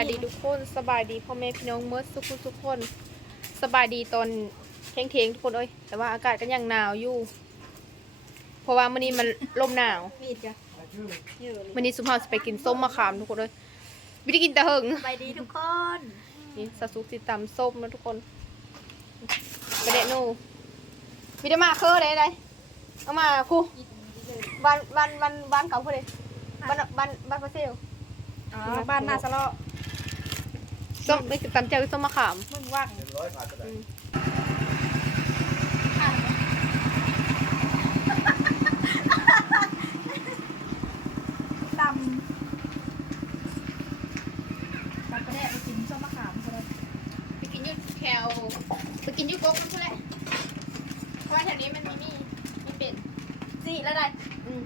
ายดีทุกคนสบายดีพ่อแม่พี่น้องเมื่อสุขทุกคน สบายดีตอนเที่ยงเที่ยงๆทุกคนเอ้ยแต่ว่าอากาศก็ยังหนาวอยู่ เพราะว่ามื้อนี้มันลมหนาวมีดจ้ะเยอะเลยมื้อนี้สุภาพจะไปกินส้มมะขามทุกคนเอ้ยวิธีกินแต่เหิงสบายดีทุกคนนี่สะสุกติดตำส้มนะทุกคนกระเดะหนูวิธีมาเคอได้ได้เอามาครูบ้านบ้านบ้านบ้านเขาพูดเลยบ้านบ้านบ้านพระเซลอ๋อบ้านนาสะเลาะ ส้มนี่คือตำเจ้าส้มมะขามมึงว่างอืมตำตำกระเดะไปกินส้มมะขามใช่ไหมไปกินยูแคลไปกินยูโก๊กนั่นแหละเพราะว่าแถวนี้มันมีมีมีเป็ดสี่แล้วได้อืม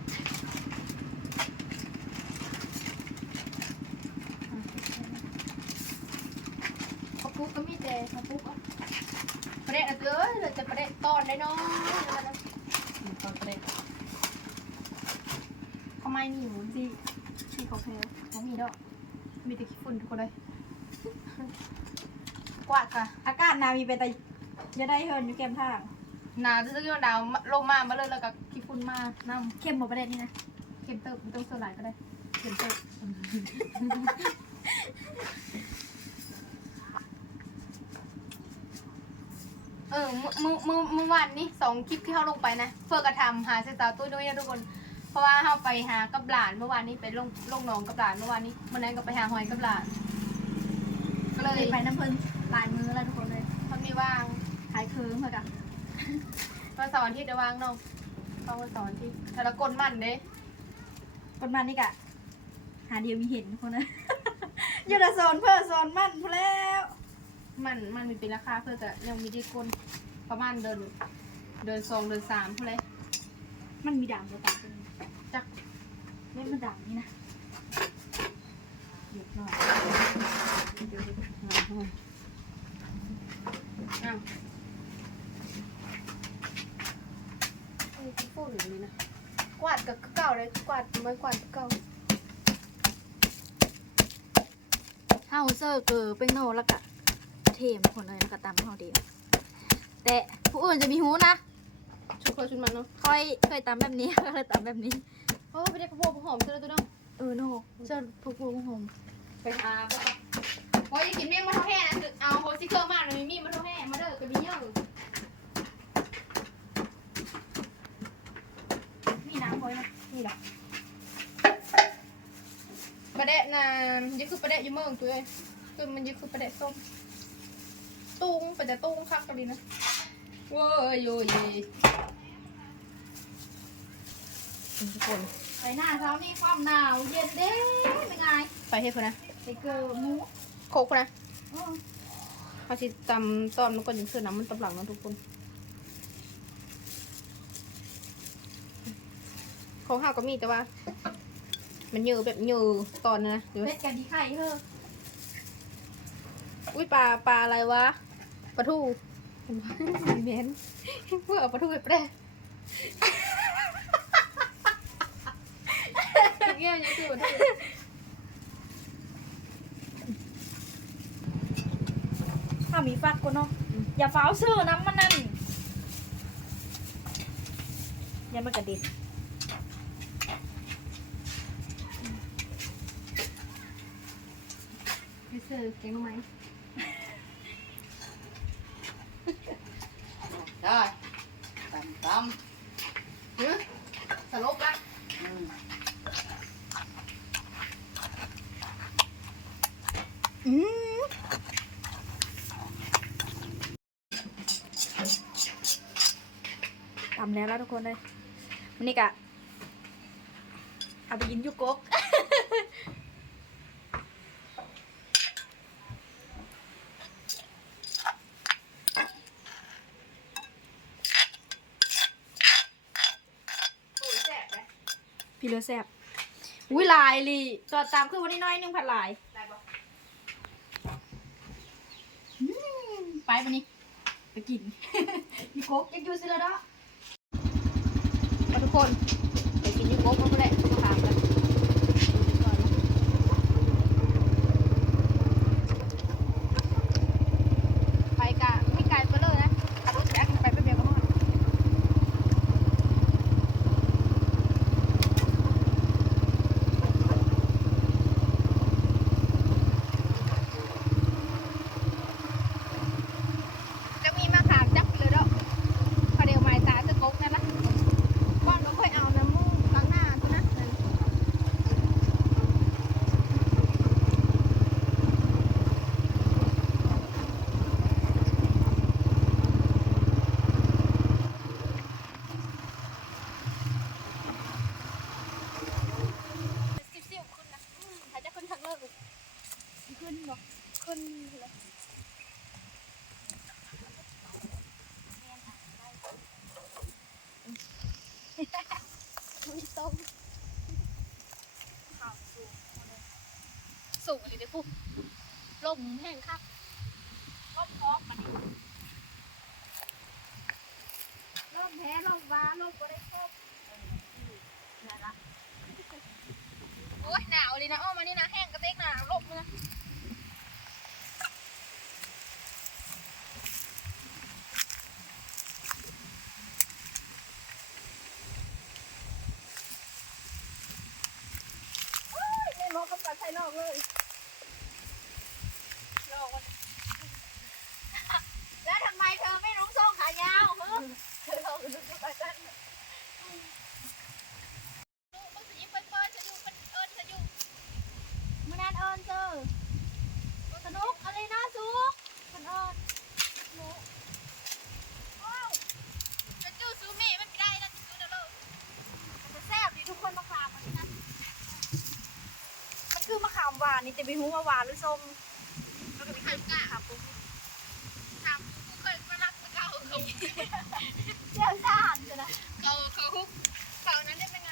เขาปุ๊กก็มีแต่เขาปุ๊กอะประเด็นอะเอ้ยเราจะประเด็นตอน ได้เน้อยตอนประเด็นทำไมมีอยู่สี่สี่เขาแพ้เขามีดอกมีแต่ขี้ฝุ่นทุกคนเลยกวาดค่ะ อากาศหนามีไปแต่จะได้เฮิร์นอยู่แก้มทางหนาวจะซื้อดาวลงมามาเลยแล้วก็ขี้ฝุ่นมาน้เข้มหมดประเด็นนี่นะำเข็มเติบไม่ต้องเสื้อลายก็ได้เข็มเติบ เออเมื่อเมื่อเมื่อวานนี้สองคลิปที่เขาลงไปนะเพื่อกระทำหาเซตาตุ้ยด้วยนะทุกคน เพราะว่าเขาไปหากับหลานเมื่อวานนี้ไปลงลงหนองกับหลานเมื่อวานนี้เมื่อนั้นก็ไปหาหอยกับหลาน ก็เลยเลยไปน้ำเพลินลายมือแล้วทุกคนเลยเขามีว่างขายเคิร์มเหมือนกันวันเสาร์อาทิตย์ได้ว่างเนาะต้องวันเสาร์อาทิตย์แต่ละกลมันเด้คนมานี่กะหาเดียวมีเห็นทุกคนนะอยู่แต่โซนเพื่อโซนมันพู้นแล้ว มันมันมีเป็นราคาเพื่อจะยังมีดีกลประมาณเดิน เดินสองเดินสามเท่าไรมันมีด่างตัวต่างกันจักเล่นมันด่างนี่นะหยุดหน่อยอ้าวเอ้ยขี้ฝุ่นเลยนะกวาดกับเก่าเลยกวาดไม่กวาดกับเก่าเฮาเซอร์เกอร์เป็นโนแล้วก็ เทมคนเลยแล้วก็ตำเฮาเดียว แต่ผู้อื่นจะมีหูนะชุดเขาชุดมันเนาะค่อยเคยตำแบบนี้ก็เลยตำแบบนี้ โอ้ไปได้ข้าวโพดหอมเจอตัวน้องเออโนเจะพวกพวกหอมไปหาไปก่อนโอ้ยกินเมี่ยงมะเท่าแห่นะเอาโฮซิเคอร์มาหน่อยมีมะเท่าแห่มาเด้อกับมีเยอะนี่น้ำค่อยนะนี่หรอประเดะนะยี่คือประเดะอยี่เมืองตัวเองคือมันยี่คือประเดะส้ม ตุ้งไปแต่ตุ้งคักกันดีนะเว้ยโยเยทุกคนไปหน้าเช้านี่ความหนาวเย็นเด้เป็นไงไปให้เพื่อนนะไปเกอร์หมูโคกนะอ้อเขาสิตำตอนมันก็ยังเสื้อน้ำมันตำหลังนะทุกคนของข้าวก็มีแต่ว่า มันเยอะแบบเยอะตอนนะเดี๋ยวเป็ดกันดีไข่เฮ้อ อุ้ยปลาปลาอะไรวะปลาทูเห็นปะมีเมนเพื่อเอาปลาทูไปแปรเงี้ยยังคือปลาทูถ้ามีฟักก็เนาะอย่าฟ้าวซื้อน้ำมันนั่นอย่ามันกระเด็นไม่ซื้อเก่งไหม ได้ตำต ฮึ สลบละอืมอืมทำแล้วแล้วทุกคนเลยวันนี้กะเอาไปกินยุกกก โอ้ยแสบเลย พี่เลือแซบอุ้ยลายลีจอดตามคือวันนี้น้อยหนึงผัดลายได้ปะอืมไปวันนี้ไปกินมีโคกยังอยู่สิละเนาะมาทุกคนไปกินยูโก๊กมาแหละทุกคนถามกัน มีส้มข้าวสูง สูงเลยเด้ปุ๊บลมแห้งครับลมพอกมันนี่ลมแพ้ลมว้าลมก็ได้ครบนั่นละโอ้ยหนาวเลยนะอ้อมานี่นะแห้งกระเตกหนาวลมเลยนะ ไม่เหมาะกับการใช้ลอกเลยลอกมันแล้วทำไมเธอไม่รุ้งส้งขายาวเฮ้อเธอลองดูดูไปกันดูมึงสิยิบไปเปิดจะอยู่เป็นเอิญจะอยู่มื่อนั้นเอิญเจอสนุกอะไรนะสุกมันเอิญสนุกว้าวจะจู้ซูเม่ไม่ได้แล้วจะจู้แล้วลูกมันจะแซ่บดีทุกคนมาฝากมันนะ มันคือมะขามหวา นนี่จะไปหูว่าหวานหรือส้มแล้วก็มีข้าวกะครับผมถามกูเคยมารักเขาเขาเจ้าชาตินะเขาเขาฮุกเขานั้นได้เป็น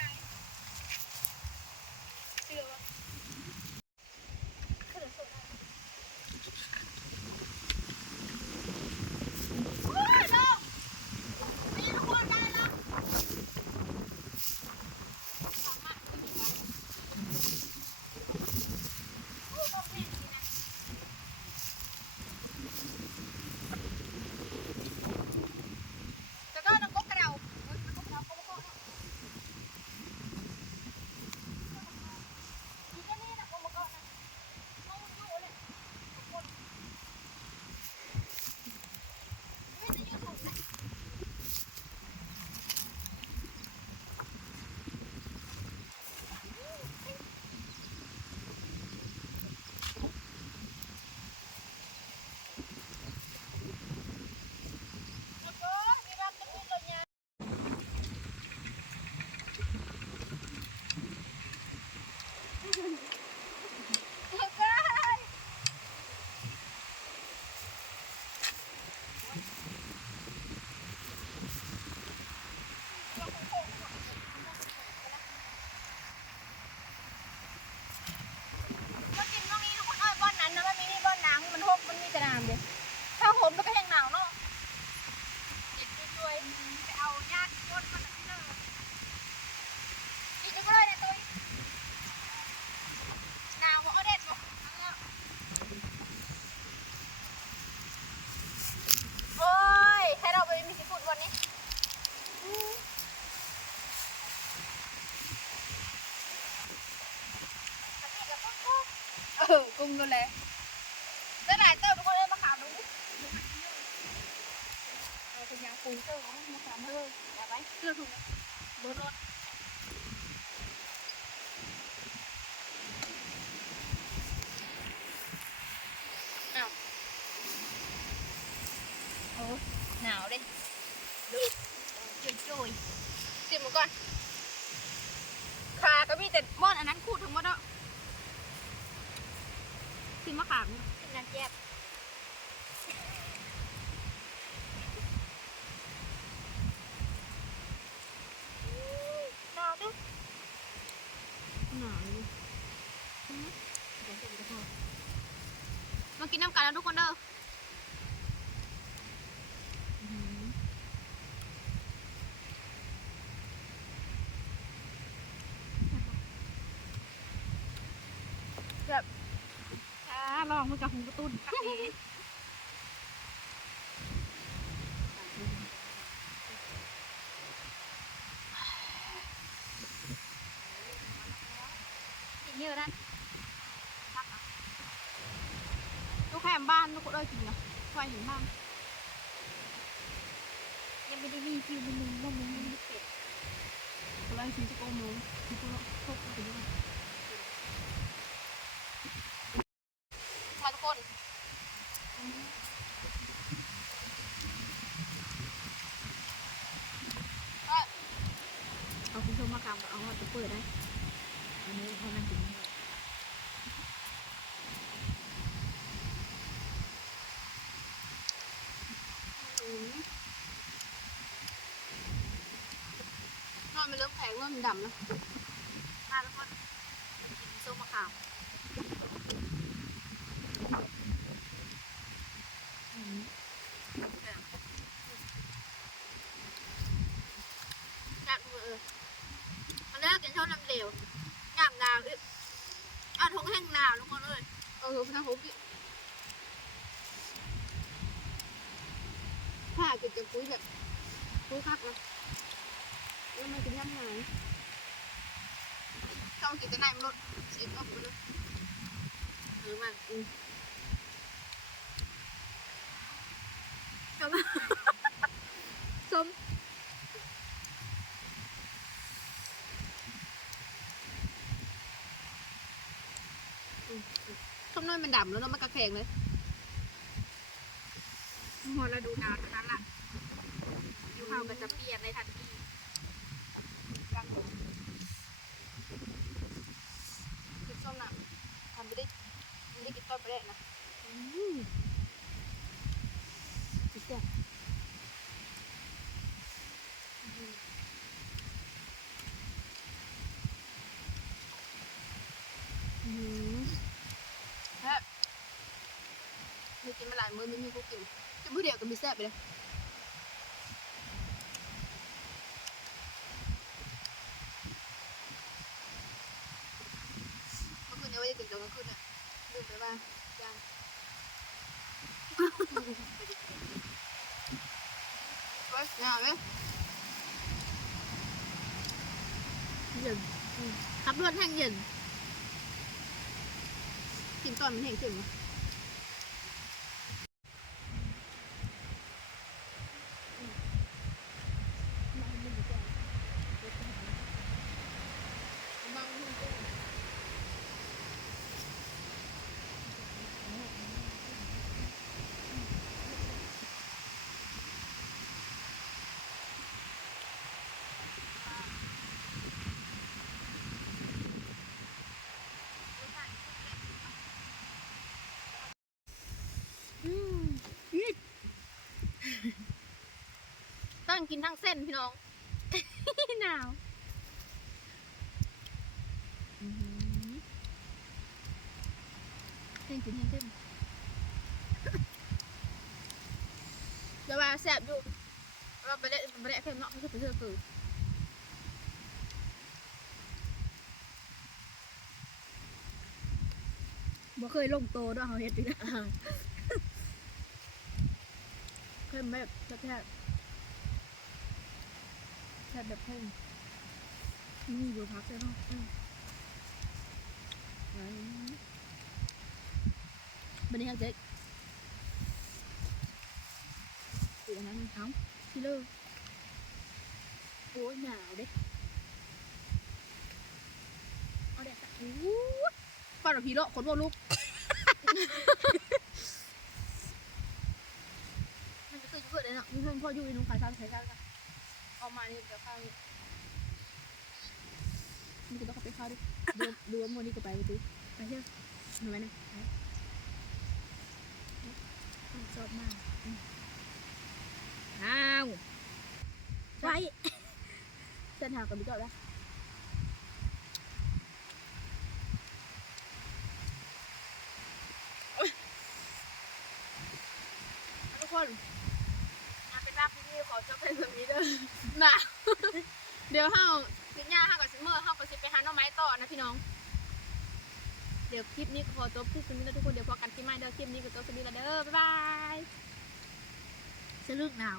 กุ้งดูแลได้หลายเติมทุกคนเลยมาขามดูเราเป็นยางปูเติมมาขามเฮ้ยอยากไปเชื่อถูกบนรถโอ้หนาวเลยดูจุยจุยสิมาก่อนขาก็มีแต่มอนอันนั้นขูดทั้งหมดอะ สิมะขามสิน้ำแยบหนาวด้วยหนาวเลยมากินน้ำกันแล้วทุกคนเด้อ แบบอ่า ลองมือกับหูกระตุ้นกินเยอะนั่นลูกแคมบ้านลูกเอ้ยกินเหรอไฟเห็นบ้านยังไม่ได้มีคิวมันมึงว่ามึงไม่ได้เสร็จอะไรสี่สิบโมงที่พวกพวกไปด้วย มาทุกคนก็ เอาคุณชมมากรรมเอาจะเปิดได้ อันนี้เขานั่งกิน นอน อนมันเริ่มแข็งเริ่มดำแล้วมาทุกคนกินส้มมะขามจัดมือมาเลิกกินข้าวน้ำเหลวงามงามอีกอะทงแห้งนาวทุกคนเลยเออพี่นะผมพี่ถ้ากินจะคุยแบบคุยคักนะ แล้วมันกินย่ำหายต้องกินแต่ไหนมันลดสิบออกไปเลยหรือมันอืมส้มส้มอืมส้มน้อยมันดำแล้วเนอะมันกระแข็งเลยพอเราดูหนาวเท่านั้นล่ะ อยู่เขาก็จะเปลี่ยนในทันทีกินส้มน่ะทำไม่ได้ไม่ได้ กินต้นไปได้นะอืมสุดยอดอืมอืมแซ่บเคยกินมาหลายมื้อไม่มีกูกินกินมื้อเดียวก็มีแซ่บไปเลยเมื่อคืนนี้ว่าจะกินตอนกลางคืนน่ะลืมไปว่ายัง ไว้หน้าเลยเย็นอืมขับรถแห้ง เย็นกินตอนมันแห้งขึ้นมั้ย ตั้งกินทั้งเส้นพี่น้อง หนาวอื้อหือเส้นกินแห้งเส้นเดี๋ยวว่าแซ่บอยู่เราไปเละไปเละเค็มเนาะไม่ใช่ไปเชื่อคือบ่เคยลงโตด้วยเขาเฮ็ดดิเค็มแบบแซ่บ แซ่บแบบเพิ่มมีอยู่พักเลยเนาะอืมไว้บันนี้ฮักเจ๊กสีอันนั้นมันเขาพี่เลิกโอ้ยหนาวเด้เอาเด็กอะอู้ป้าหน่ะพี่เลาะคนบ่ลูกมันจะเคยอยู่เพื่อนเลยเนาะมีเพื่อนพ่ออยู่ในนุ่งขายซ้ำขายซ้ำกัน เอามานี่จะข้าวนี่นี่ก็ต้องขับไปข้าวดิดูดูว่าโมนี่ก็ไปไปดูไปเที่ยวหนูไหมนะไปชอบมากอืมอ้าวไปเส้นทางกับบิ๊กเจ้าแล้วทุกคน มาเป็นรักที่ขอจบ เป็นแบบนี้เด้อนะเดี๋ยวเฮาสิญาเฮากับซิเมอร์เฮาก็สิไปหาหน่อไม้ต่อนะพี่น้อง เดี๋ยวคลิปนี้ขอจบที่สมิธแล้วทุกคนเดี๋ยวพอกันที่ไม่เด้อคลิปนี้ก็จบสมิธแล้วเด้อบ๊ายบายสลึกหนาว